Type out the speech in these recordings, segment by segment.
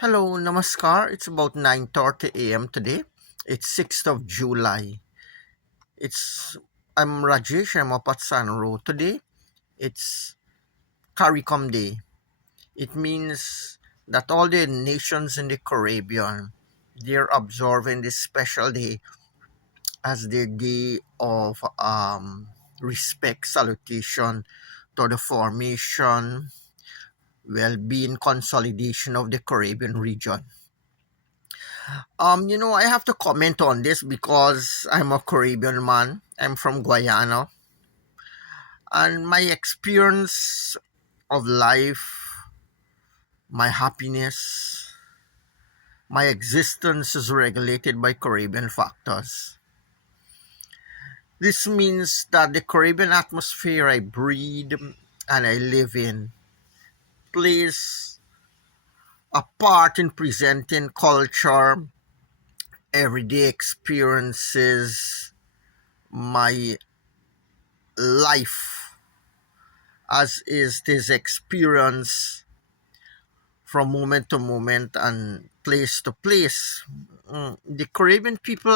Hello, namaskar. It's about 9:30 a.m. today. It's 6th of July. It's I'm Rajesh. I'm up at San Road today. It's Caricom Day. It means that all the nations in the Caribbean they're observing this special day as their day of respect, salutation to the formation, well-being, consolidation of the Caribbean region. I have to comment on this because I'm a Caribbean man. I'm from Guyana, and my experience of life, my happiness, my existence is regulated by Caribbean factors. This means that the Caribbean atmosphere I breathe and I live in plays a part in presenting culture, everyday experiences, my life as is this experience from moment to moment and place to place. The Caribbean people,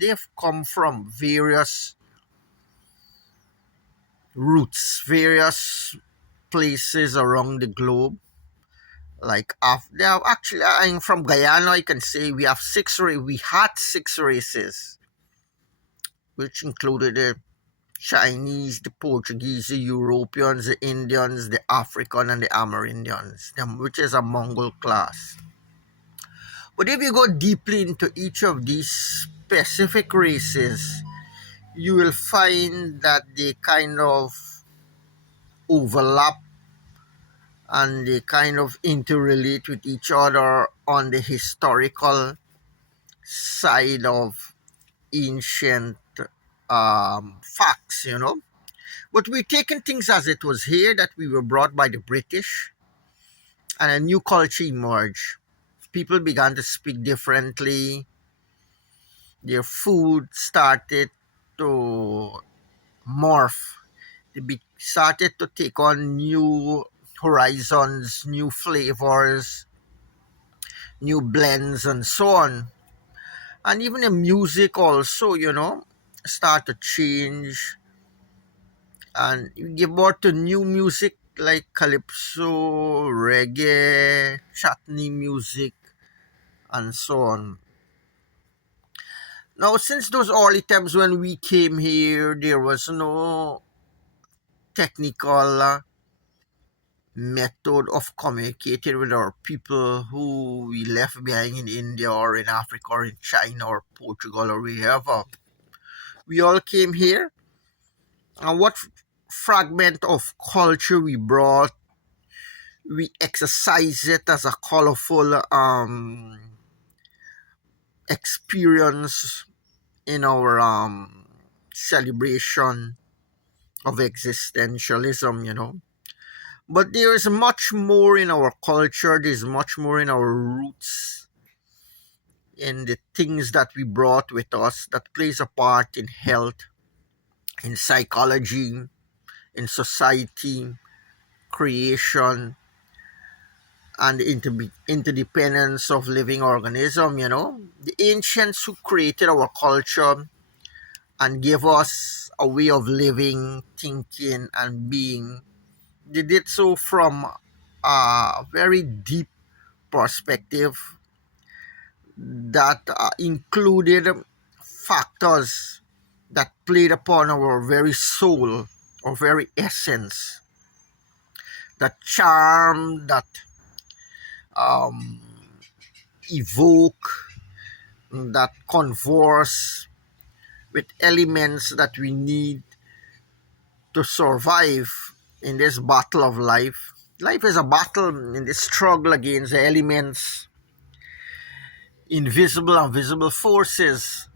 they have come from various roots, various places around the globe. They have actually, I'm from Guyana. I can say we had six races, which included the Chinese, the Portuguese, the Europeans, the Indians, the African, and the Amerindians, which is a Mongol class. But if you go deeply into each of these specific races, you will find that they kind of overlap and they kind of interrelate with each other on the historical side of ancient facts. But we're taking things as it was here that we were brought by the British and a new culture emerged. People began to speak differently. Their food started to morph. Started to take on new horizons, new flavors, new blends, and so on. And even the music also, start to change and give birth to new music like calypso, reggae, chutney music, and so on. Now, since those early times when we came here, there was no technical method of communicating with our people who we left behind in India or in Africa or in China or Portugal or wherever. We all came here, and what fragment of culture we brought, we exercise it as a colorful experience in our celebration of existentialism. But there is much more in our culture, there's much more in our roots, in the things that we brought with us that plays a part in health, in psychology, in society, creation, and the interdependence of living organism. The ancients who created our culture and gave us a way of living, thinking, and being, they did so from a very deep perspective that included factors that played upon our very soul, our very essence, that charm, that um, evoke, that converse with elements that we need to survive in this battle of life. Life is a battle in this struggle against the elements, invisible and visible forces.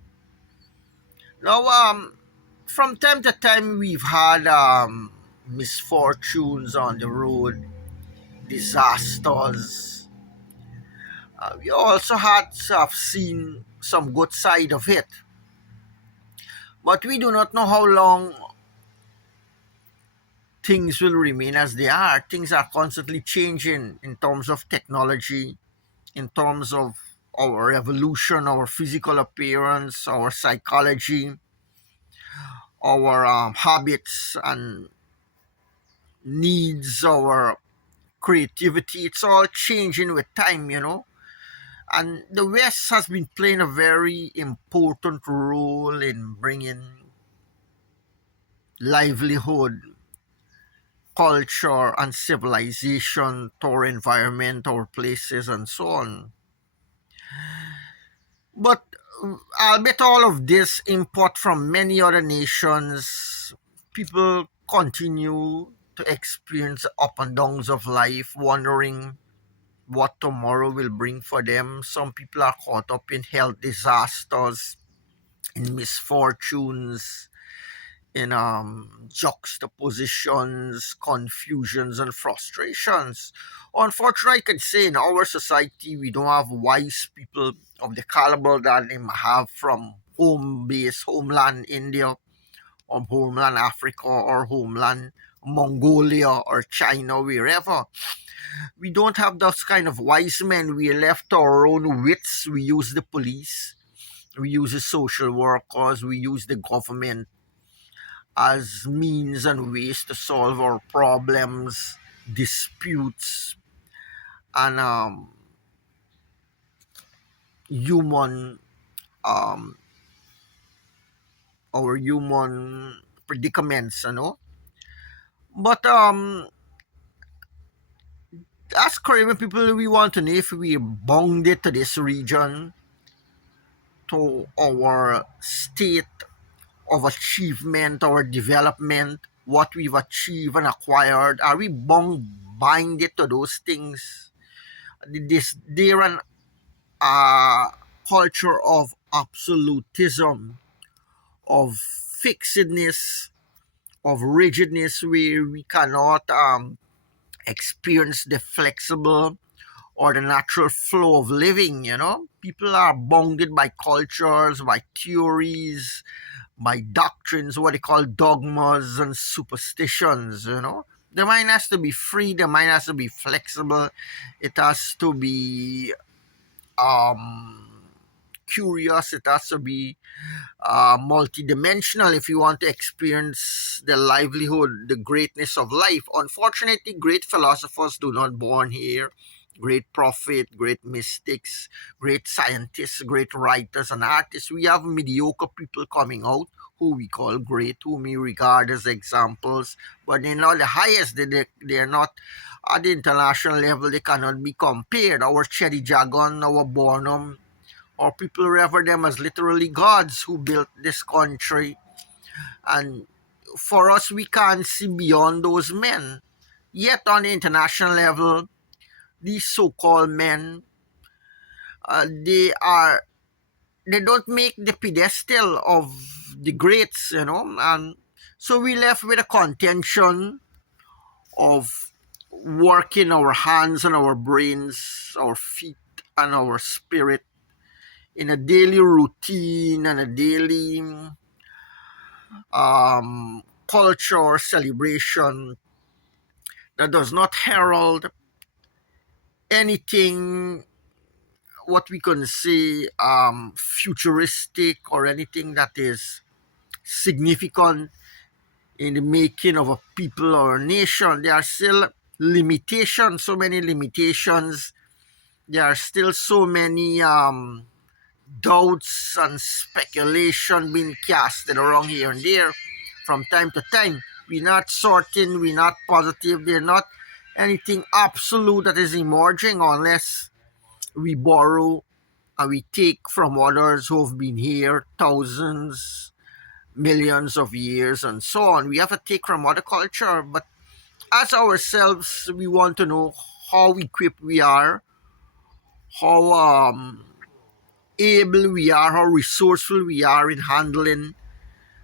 Now, from time to time, we've had misfortunes on the road, disasters. We also have seen some good side of it, but we do not know how long things will remain as they are. Things are constantly changing in terms of technology, in terms of our evolution, our physical appearance, our psychology, our habits and needs, our creativity. It's all changing with time, And the West has been playing a very important role in bringing livelihood, culture, and civilization to our environment, our places, and so on. But albeit all of this import from many other nations, people continue to experience the up and downs of life, wondering what tomorrow will bring for them. Some people are caught up in health disasters, in misfortunes, in juxtapositions, confusions, and frustrations. Unfortunately, I can say in our society, we don't have wise people of the caliber that they might have from home base, homeland India, or homeland Africa, or homeland Mongolia, or China, wherever. We don't have those kind of wise men. We are left to our own wits. We use the police, we use the social workers, we use the government as means and ways to solve our problems, disputes, and human um, our human predicaments. But as Caribbean people, we want to know if we bounded to this region, to our state of achievement, our development, what we've achieved and acquired. Are we binded to those things? This there an culture of absolutism, of fixedness, of rigidness, where we cannot experience the flexible or the natural flow of living. People are bounded by cultures, by theories, by doctrines, what they call dogmas and superstitions. The mind has to be free, the mind has to be flexible, it has to be um curious, it has to be multidimensional if you want to experience the livelihood, the greatness of life. Unfortunately, great philosophers do not born here. Great prophet, great mystics, great scientists, great writers and artists. We have mediocre people coming out who we call great, whom we regard as examples, but they're not the highest. They're not at the international level. They cannot be compared. Our Cherry Jagan, our Bonham, or people rever them as literally gods who built this country. And for us, we can't see beyond those men. Yet on the international level, these so-called men, they don't make the pedestal of the greats. And so we left with a contention of working our hands and our brains, our feet and our spirit in a daily routine and a daily culture or celebration that does not herald anything what we can say futuristic, or anything that is significant in the making of a people or a nation. There are still limitations, so many limitations. There are still so many doubts and speculation being casted around here and there from time to time. We're not certain, we're not positive, there's not anything absolute that is emerging unless we borrow and we take from others who have been here thousands, millions of years, and so on. We have to take from other culture, but as ourselves, we want to know how equipped we are, how able we are, how resourceful we are in handling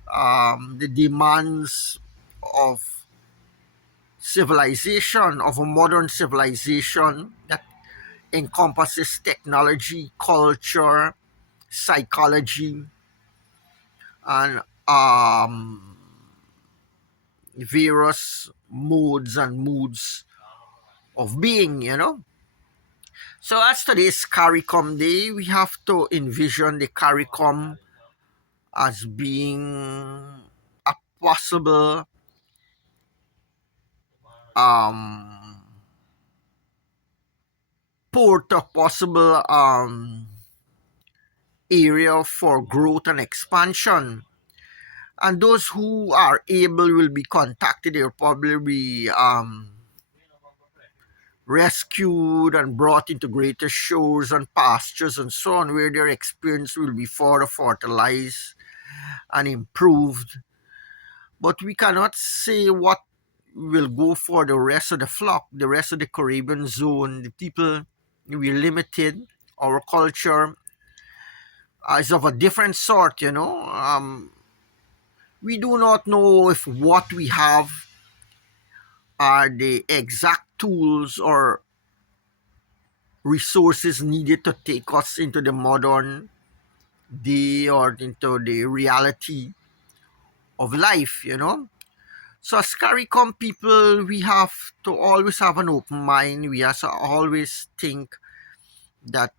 the demands of civilization, of a modern civilization that encompasses technology, culture, psychology, and various modes and moods of being. So as today's Caricom Day, we have to envision the Caricom as being a possible um, port, a possible area for growth and expansion. And those who are able will be contacted. They'll probably be rescued and brought into greater shores and pastures and so on, where their experience will be further fertilized and improved. But we cannot say what will go for the rest of the flock, the rest of the Caribbean zone. The people, we're limited. Our culture is of a different sort, you know. We do not know if what we have are the exact tools or resources needed to take us into the modern day or into the reality of life, you know. So as CARICOM people, we have to always have an open mind. We have to always think that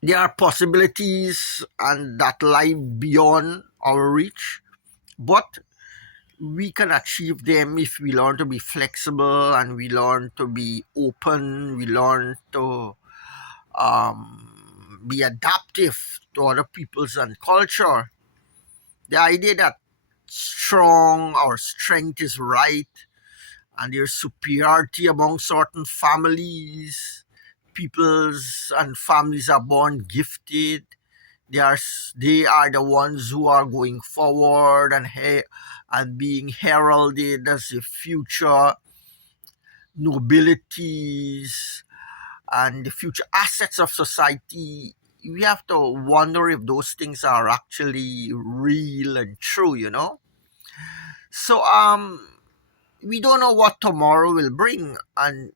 there are possibilities and that lie beyond our reach, but we can achieve them if we learn to be flexible and we learn to be open, we learn to be adaptive to other peoples and culture. The idea that strong or strength is right and there's superiority among certain families, peoples and families are born gifted. They are the ones who are going forward and being heralded as the future nobilities and the future assets of society. We have to wonder if those things are actually real and true, you know. So we don't know what tomorrow will bring, and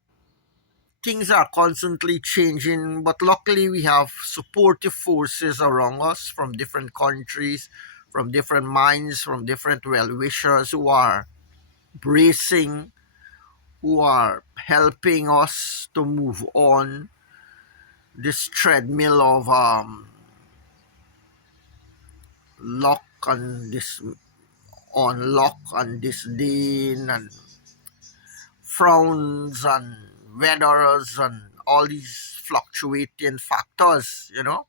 things are constantly changing, but luckily we have supportive forces around us from different countries, from different minds, from different well-wishers who are bracing, who are helping us to move on this treadmill of lock and this unlock and disdain and frowns and weathers and all these fluctuating factors, you know.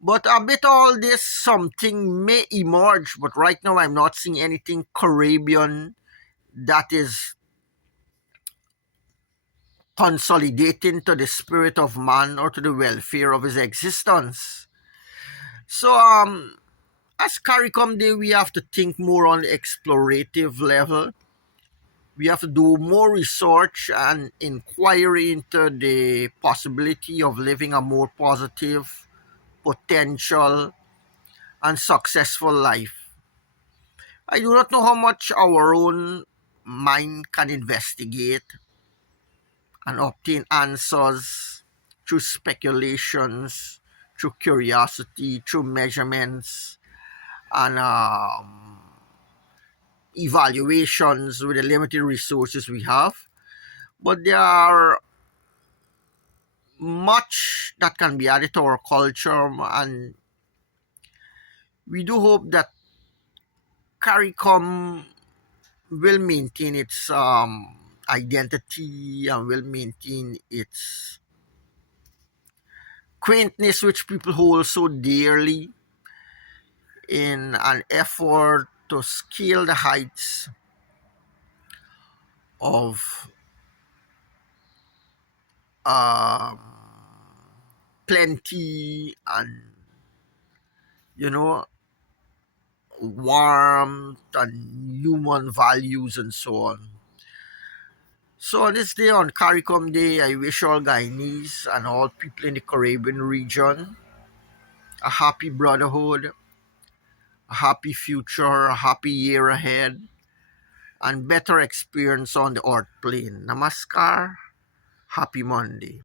But a bit all this, something may emerge, but right now I'm not seeing anything Caribbean that is consolidating to the spirit of man or to the welfare of his existence. So as CARICOM Day, we have to think more on the explorative level. We have to do more research and inquiry into the possibility of living a more positive, potential, and successful life. I do not know how much our own mind can investigate and obtain answers through speculations, through curiosity, through measurements, and evaluations with the limited resources we have. But there are much that can be added to our culture, and we do hope that CARICOM will maintain its identity and will maintain its quaintness, which people hold so dearly, in an effort to scale the heights of um, plenty and, you know, warmth and human values and so on. So on this day, on CARICOM Day, I wish all Guyanese and all people in the Caribbean region a happy brotherhood, a happy future, a happy year ahead, and better experience on the earth plane. Namaskar, happy Monday.